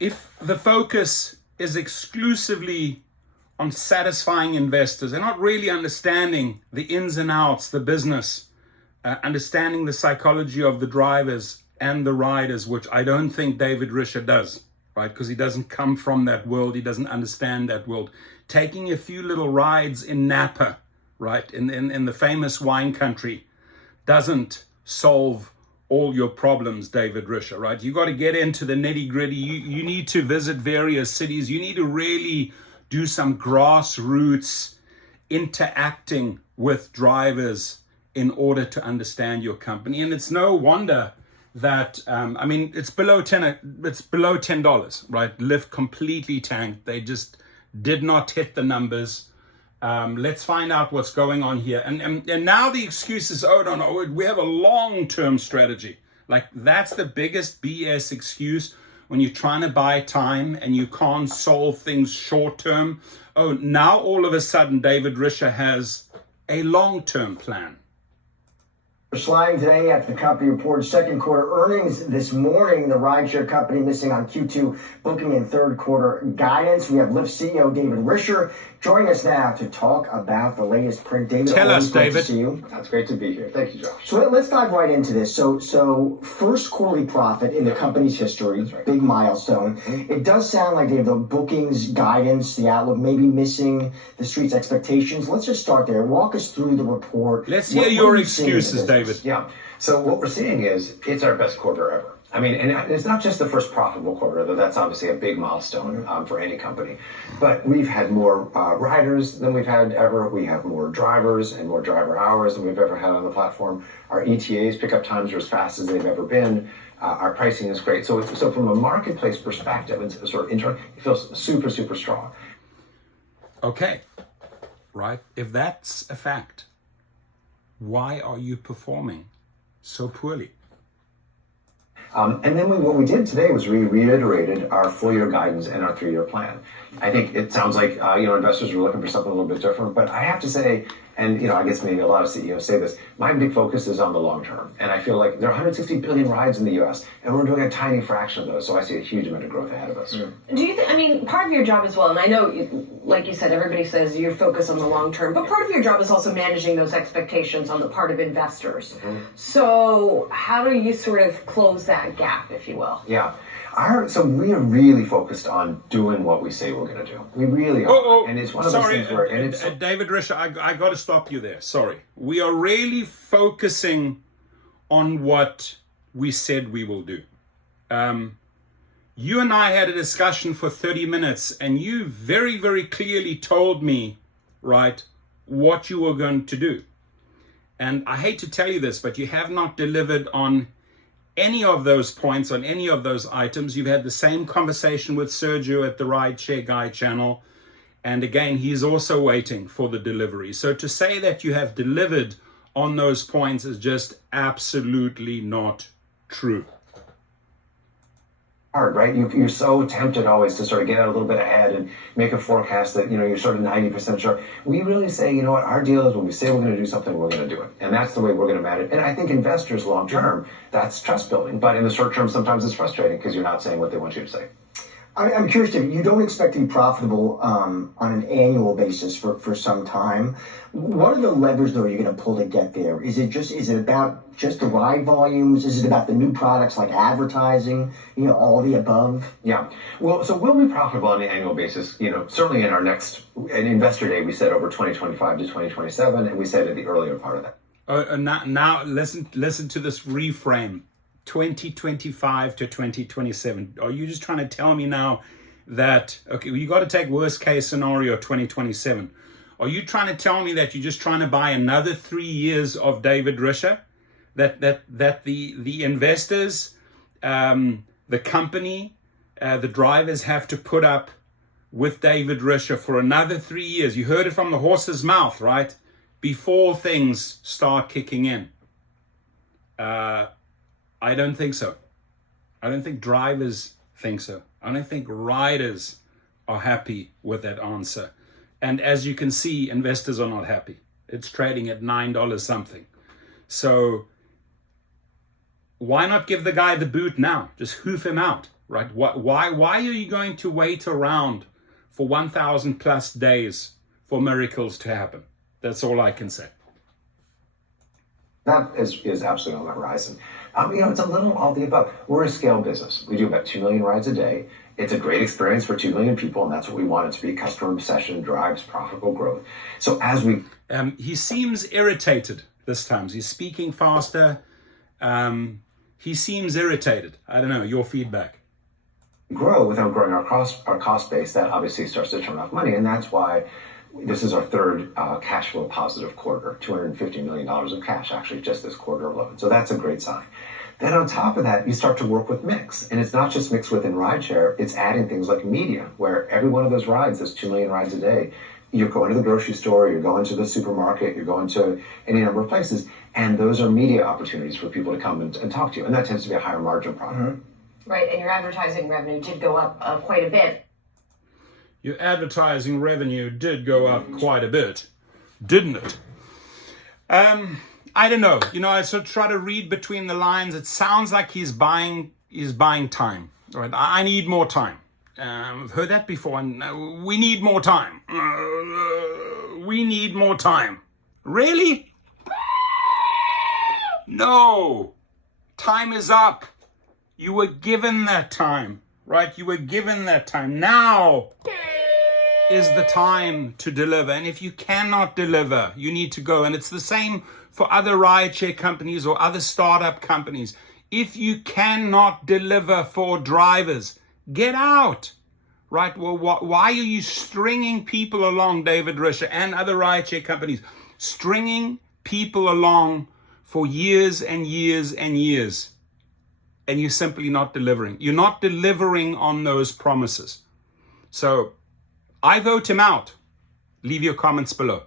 if the focus is exclusively on satisfying investors and not really understanding the ins and outs, the business, understanding the psychology of the drivers and the riders, which I don't think David Risher does, right? Because he doesn't come from that world. He doesn't understand that world. Taking a few little rides in Napa, right, in the famous wine country, doesn't solve all your problems, David Risher, right? You got to get into the nitty gritty. You need to visit various cities. You need to really do some grassroots interacting with drivers in order to understand your company. And it's no wonder that, it's below $10, right? Lyft completely tanked. They just did not hit the numbers. Let's find out what's going on here. And now the excuse is, oh, no, we have a long-term strategy. Like, that's the biggest BS excuse when you're trying to buy time and you can't solve things short-term. Oh, now all of a sudden, David Risher has a long-term plan. Sliding today after the company reported second quarter earnings this morning. The rideshare company missing on Q2 booking and third quarter guidance. We have Lyft CEO David Risher joining us now to talk about the latest print. David, tell us, David. Great to see you. That's great to be here. Thank you, Josh. So let's dive right into this. So first quarterly profit in the company's history, right. Big milestone. It does sound like the bookings guidance, the outlook, maybe missing the street's expectations. Let's just start there. Walk us through the report. Let's hear your excuses, David. Yeah. So what we're seeing is it's our best quarter ever. I mean, and it's not just the first profitable quarter, though that's obviously a big milestone for any company. But we've had more riders than we've had ever. We have more drivers and more driver hours than we've ever had on the platform. Our ETAs, pickup times, are as fast as they've ever been. Our pricing is great. So from a marketplace perspective, and sort of internal, it feels super, super strong. Okay, right. If that's a fact, why are you performing so poorly? And then what we did today was we reiterated our full year guidance and our 3-year plan. I think it sounds like investors were looking for something a little bit different, but I have to say, and I guess maybe a lot of CEOs say this, my big focus is on the long term. And I feel like there are 160 billion rides in the US, and we're doing a tiny fraction of those, so I see a huge amount of growth ahead of us. Do you think, part of your job as well, and I know, like you said, everybody says you're focused on the long term, but part of your job is also managing those expectations on the part of investors. So how do you sort of close that gap, if you will? Yeah. So we are really focused on doing what we say we're going to do. We really are. And it's one of those things where... David Risher, I got to stop you there. Sorry. We are really focusing on what we said we will do. You and I had a discussion for 30 minutes, and you very, very clearly told me, right, what you were going to do. And I hate to tell you this, but you have not delivered on any of those points, on any of those items. You've had the same conversation with Sergio at the Rideshare Guy channel. And again, he's also waiting for the delivery. So to say that you have delivered on those points is just absolutely not true. Hard, right? You're so tempted always to sort of get out a little bit ahead and make a forecast that, you're sort of 90% sure. We really say, you know what, our deal is when we say we're going to do something, we're going to do it. And that's the way we're going to manage it. And I think investors long term, that's trust building. But in the short term, sometimes it's frustrating because you're not saying what they want you to say. I'm curious, David, you don't expect to be profitable on an annual basis for some time. What are the levers, though, you're going to pull to get there? Is it about just the ride volumes? Is it about the new products like advertising, all the above? Yeah. Well, so we'll be profitable on an annual basis, certainly in our next Investor Day, we said over 2025 to 2027, and we said at the earlier part of that. Now listen to this reframe. 2025 to 2027. Are you just trying to tell me now that, okay, you got to take worst case scenario 2027. Are you trying to tell me that you're just trying to buy another 3 years of David Risher? That the investors, the company, the drivers have to put up with David Risher for another 3 years? You heard it from the horse's mouth, right? Before things start kicking in. I don't think so. I don't think drivers think so. I don't think riders are happy with that answer. And as you can see, investors are not happy. It's trading at $9 something. So why not give the guy the boot now? Just hoof him out. right? Why are you going to wait around for 1,000 plus days for miracles to happen? That's all I can say. That is absolutely on the horizon. It's a little all the above. We're a scale business. We do about 2 million rides a day. It's a great experience for 2 million people, and that's what we want it to be. Customer obsession drives profitable growth. So as we... He seems irritated this time. He's speaking faster. He seems irritated. I don't know, your feedback. grow without growing our cost base, that obviously starts to turn off money, and that's why this is our third cash flow positive quarter, $250 million of cash actually just this quarter alone. So that's a great sign. Then on top of that, you start to work with mix, and it's not just mix within rideshare, it's adding things like media, where every one of those rides, those 2 million rides a day, you're going to the grocery store, you're going to the supermarket, you're going to any number of places, and those are media opportunities for people to come and talk to you, and that tends to be a higher margin product. Mm-hmm. Right, and your advertising revenue did go up quite a bit. Your advertising revenue did go up quite a bit, didn't it? I don't know. I sort of try to read between the lines. It sounds like he's buying time. Right? I need more time. I've heard that before, and we need more time. We need more time. Really? No. Time is up. You were given that time, right? You were given that time. Now is the time to deliver. And if you cannot deliver, you need to go. And it's the same for other rideshare companies or other startup companies. If you cannot deliver for drivers, get out, right? Well, why are you stringing people along, David Risher and other rideshare companies, stringing people along for years and years and years, and you're simply not delivering? You're not delivering on those promises. So I vote him out. Leave your comments below.